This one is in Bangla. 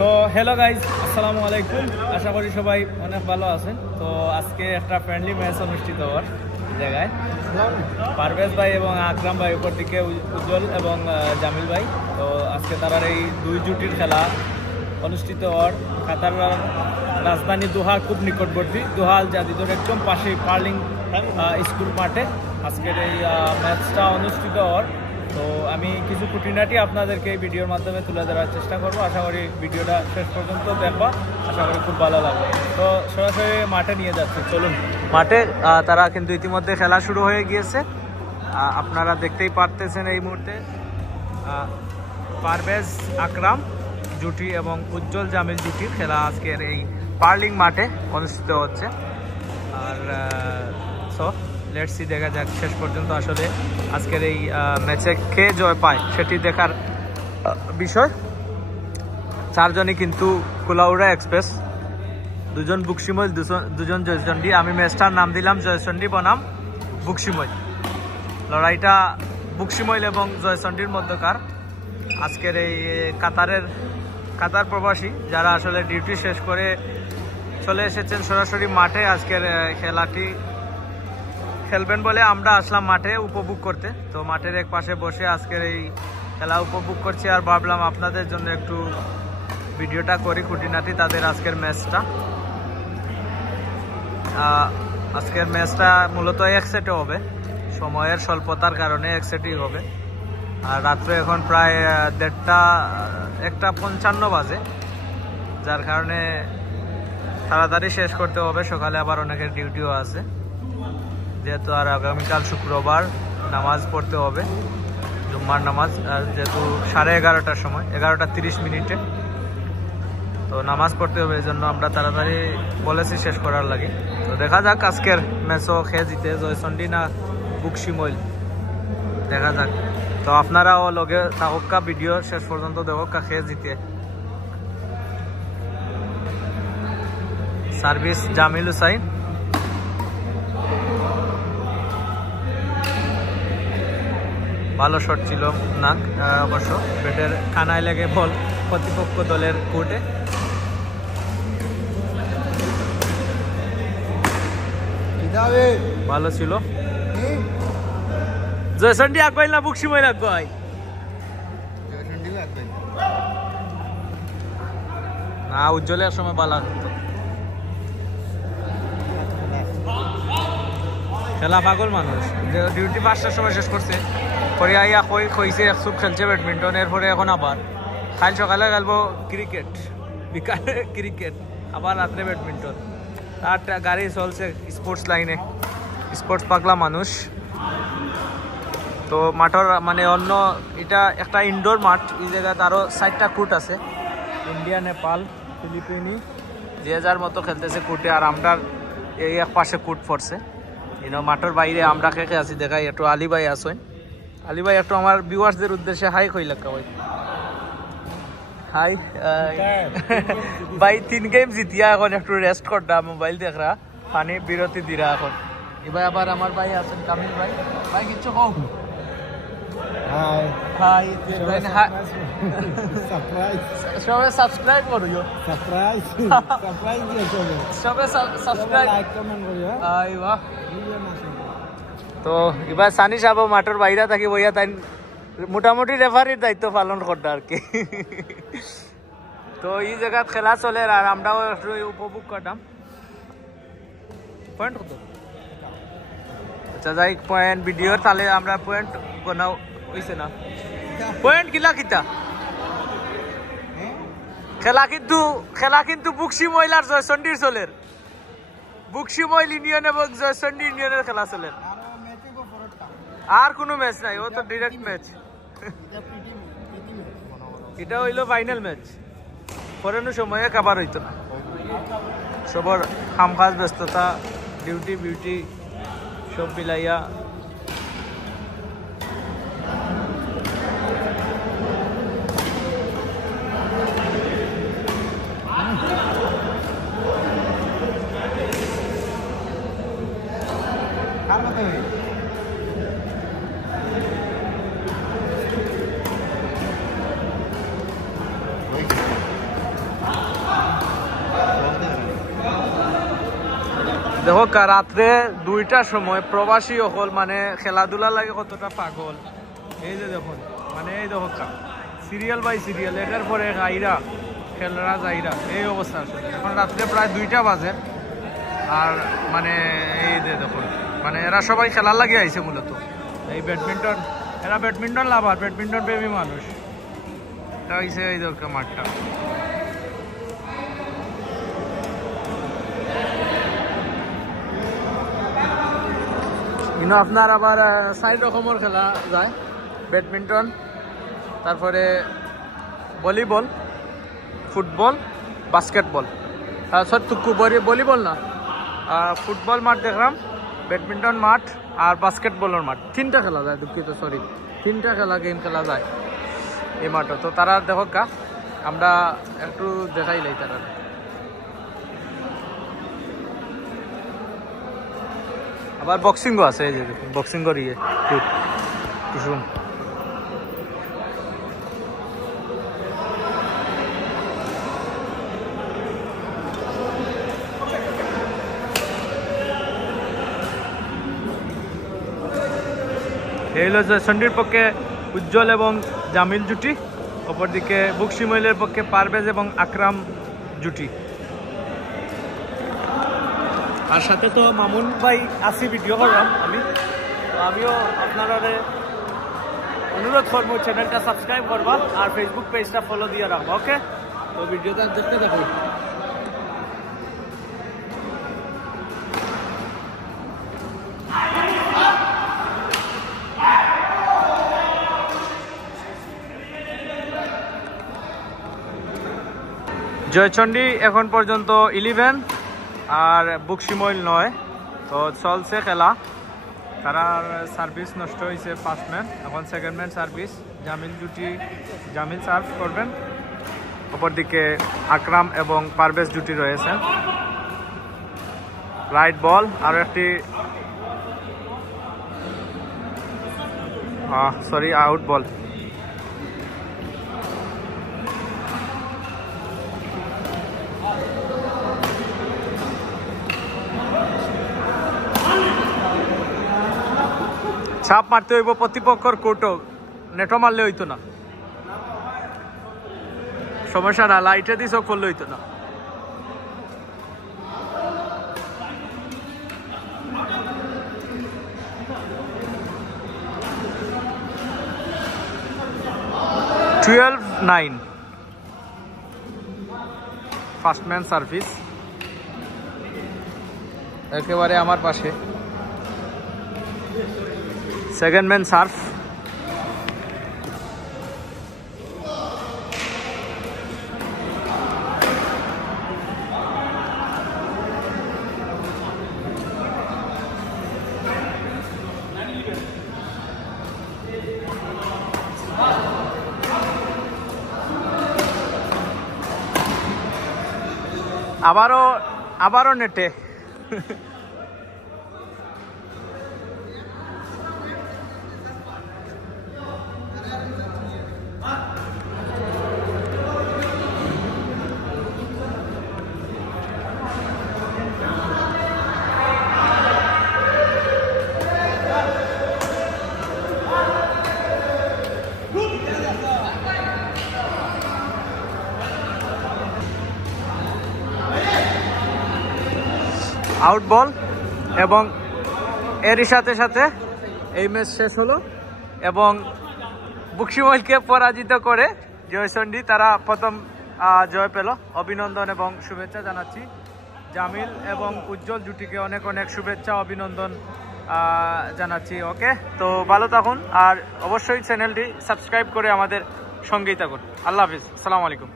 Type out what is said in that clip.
তো হ্যালো গাইজ, আসসালামু আলাইকুম। আশা করি সবাই অনেক ভালো আছেন। তো আজকে একটা ফ্রেন্ডলি ম্যাচ অনুষ্ঠিত হওয়ার জায়গায় পারভেজ ভাই এবং আকরাম ভাই, উপর দিকে উজ্জ্বল এবং জামিল ভাই। তো আজকে তারার এই দুই জুটির খেলা অনুষ্ঠিত হওয়ার কাতার রাজধানী দোহার খুব নিকটবর্তী দোহা আল জাদিদের একদম পাশেই পার্লিং স্কুল মাঠে আজকের এই ম্যাচটা অনুষ্ঠিত হওয়ার। তো আমি কিছু খুঁটিনাটি আপনাদেরকে এই ভিডিওর মাধ্যমে তুলে ধরার চেষ্টা করব। আশা করি ভিডিওটা শেষ পর্যন্ত দেখবা, আশা করি খুব ভালো লাগবে। তো সরাসরি মাঠে নিয়ে যাচ্ছি, চলুন। মাঠে তারা কিন্তু ইতিমধ্যে খেলা শুরু হয়ে গিয়েছে, আপনারা দেখতেই পারতেছেন। এই মুহূর্তে পারভেজ আকরাম জুটি এবং উজ্জ্বল জামিল জুটির খেলা আজকের এই পার্লিং মাঠে অনুষ্ঠিত হচ্ছে। আর লেটস সি, দেখা যাক শেষ পর্যন্ত আসলে আজকের এই ম্যাচে কে জয় পায় সেটি দেখার বিষয়। চারজনই কিন্তু কুলাউড়া এক্সপ্রেস, দুজন বুকশিমৈল, দুজন জয়চন্ডী। আমি ম্যাচটার নাম দিলাম জয়চন্ডী বনাম বুকশিমৈল। লড়াইটা বুকশিমৈল এবং জয়চন্ডীর মধ্যকার। আজকের এই কাতার প্রবাসী যারা আসলে ডিউটি শেষ করে চলে এসেছেন সরাসরি মাঠে আজকের খেলাটি খেলবেন বলে আমরা আসলাম মাঠে উপভোগ করতে। তো মাঠের এক পাশে বসে আজকের এই খেলা উপভোগ করছি, আর ভাবলাম আপনাদের জন্য একটু ভিডিওটা করি খুঁটিনাটি তাদের আজকের ম্যাচটা। আজকের ম্যাচটা মূলত এক সেটে হবে, সময়ের স্বল্পতার কারণে এক সেটই হবে। আর রাত্রে এখন প্রায় 1:55 বাজে, যার কারণে তাড়াতাড়ি শেষ করতে হবে। সকালে আবার অনেকের ডিউটিও আছে, যেহেতু আর আগামীকাল শুক্রবার নামাজ পড়তে হবে, জুম্মার নামাজ। আর যেহেতু 11:30টার সময়, 11:30 তো নামাজ পড়তে হবে, এই জন্য আমরা তাড়াতাড়ি বলেছি শেষ করার লাগে। তো দেখা যাক আজকের ম্যাচও খেয়ে জিতে জয়চন্ডী না বুকশিমৈল, দেখা যাক। তো আপনারাও লগে থাকা ভিডিও শেষ পর্যন্ত দেখা খেয়ে জিতে। সার্ভিস জামিল হুসাইন, ভালো শট ছিল না অবশ্য, ব্যাটের কানায় লেগে বল প্রতিপক্ষ দলের কোর্টে। ভালো ছিল। জয়চন্ডী আগাইল না বুকশিমৈল আগাই? না, উজ্জ্বলের সময় ভালো হতো। খেলা পাগল মানুষ, ডিউটি 5টার সময় শেষ করছে, পরে আইয়া কইছে একসুপ খেলছে ব্যাডমিন্টন, এরপরে এখন আবার কাল সকালে খেলবো ক্রিকেট, বিকালে ক্রিকেট, আবার রাত্রে ব্যাডমিন্টন। তার গাড়ি চলছে স্পোর্টস লাইনে, স্পোর্টস পাগলা মানুষ। তো মাঠের মানে অন্য এটা একটা ইনডোর মাঠ, এই জায়গায় আরও 4টা কোর্ট আছে, ইন্ডিয়া, নেপাল, ফিলিপিনি, যে যার মতো খেলতেছে কোর্টে। আর আমরা এই এক পাশে কোর্ট পড়ছে, মাঠের বাইরে আমরা খেয়ে আছি। দেখাই একটু আলী ভাই আসেন, আলী ভাই একটু আমার ভিউয়ার্সদের উদ্দেশ্যে হাই কইলা ভাই। হাই ভাই, 3 গেম জিতিয়া, এখন একটু রেস্ট করটা, মোবাইল দেখরা, পানি বিরতি দিরা এখন। এবার আবার আমার ভাই আছেন কামিল ভাই, ভাই কিচ্ছু কও। হাই হাই সবাই সাবস্ক্রাইব করিও, সবাই সাবস্ক্রাইব লাইক কমেন্ট করিও। আই বাহ। তো এবার সানি সাহেব মাঠের বাইরে থাকি বইয়া তাই মোটামুটি রেফারির দায়িত্ব পালন করতে আর কি। তো এই জায়গা খেলা চলে, আর আমরাও একটু উপভোগ করতাম। পয়েন্ট কত? আচ্ছা যাই, পয়েন্ট ভিডিওর তাহলে আমরা পয়েন্ট বানাও হইছে না, পয়েন্ট কিলা কিতা খেলা কিন্তু বুকশিমৈল আর জয়চন্ডীর চলের, বুকশিমৈল ইউনিয়ন এবং জয়চন্ডী ইউনিয়নের খেলা চলের, আর কোনো ম্যাচ নাই, ও তো ডিরেক্ট ম্যাচ। এটা হইলো ফাইনাল ম্যাচ, পরের সময়ে কাবার হইতো না, সবর কাজ ব্যস্ততা, ডিউটি বিউটি সব মিলাইয়া। দেখো রাত্রে 2টার সময় প্রবাসী হল মানে খেলাধুলা লাগে কতটা পাগল। এই যে দেখুন মানে এই দেখো সিরিয়াল বাই সিরিয়াল, এটার পরে আইরা খেলরা যাইরা, এই অবস্থা আসলে। এখন রাত্রে প্রায় 2টা বাজে আর মানে এই যে দেখুন মানে এরা সবাই খেলার লাগে আইছে মূলত। এই ব্যাডমিন্টন, এরা ব্যাডমিন্টন লাভার, ব্যাডমিন্টন প্রেমী মানুষ। এটা হয়েছে এই দরকার মাঠটা। কিন্তু আপনার আবার 4 রকমের খেলা যায়, ব্যাডমিন্টন, তারপরে ভলিবল, ফুটবল, বাস্কেটবল, ভলিবল না, ফুটবল মাঠ দেখলাম, ব্যাডমিন্টন মাঠ আর বাস্কেটবলের মাঠ, 3টা খেলা যায়। দুঃখিত, সরি, 3টা খেলা গেম খেলা যায় এই মাঠে। তো তারা দেখো আমরা একটু দেখাইলাই তারা। আবার বক্সিংও আছে, এই যে দেখুন বক্সিংয়ের ইয়ে কুসুম। এই হলো জয়চন্ডীর পক্ষে উজ্জ্বল এবং জামিল জুটি, অপরদিকে বুকশিমইলের পক্ষে পারভেজ এবং আকরাম জুটি। আর সাথে তো মামুন ভাই আসি, ভিডিও করলাম আমিও আপনারা অনুরোধ করবো চ্যানেলটা সাবস্ক্রাইব করবা আর ফেসবুক পেজটা ফলো দিয়ে রাখবো। ওকে, তো ভিডিওটা দেখতে দেখো। জয়চন্ডী এখন পর্যন্ত 11 আর বুকশিমইল 9। তো চলছে খেলা, তারার সার্ভিস নষ্ট হয়েছে 5 ম্যান, এখন 2nd man service. Jamil serve করবেন, অপরদিকে আকরাম এবং পারভেজ জুটি রয়েছে। রাইট বল, আর একটি আউট বল। ছাপ মারতে হইব প্রতিপক্ষর কোর্টও, নেটও মারলে হইতো না, সমস্যা না, লাইটে দিয়ে চোখ করলে হইতো না। (12-9) ফার্স্ট ম্যান সার্ভিস একেবারে আমার পাশে। 2nd ম্যান সার্ভ, আবারও নেটে। আউট বল, এবং এরই সাথে সাথে এই ম্যাচ শেষ হলো এবং বুকশিমইলকে পরাজিত করে জয়চন্ডী তারা প্রথম জয় পেল। অভিনন্দন এবং শুভেচ্ছা জানাচ্ছি জামিল এবং উজ্জ্বল জুটিকে, অনেক অনেক শুভেচ্ছা অভিনন্দন জানাচ্ছি। ওকে, তো ভালো থাকুন আর অবশ্যই চ্যানেলটি সাবস্ক্রাইব করে আমাদের সঙ্গেই থাকুন। আল্লাহ হাফিজ, আসসালামু আলাইকুম।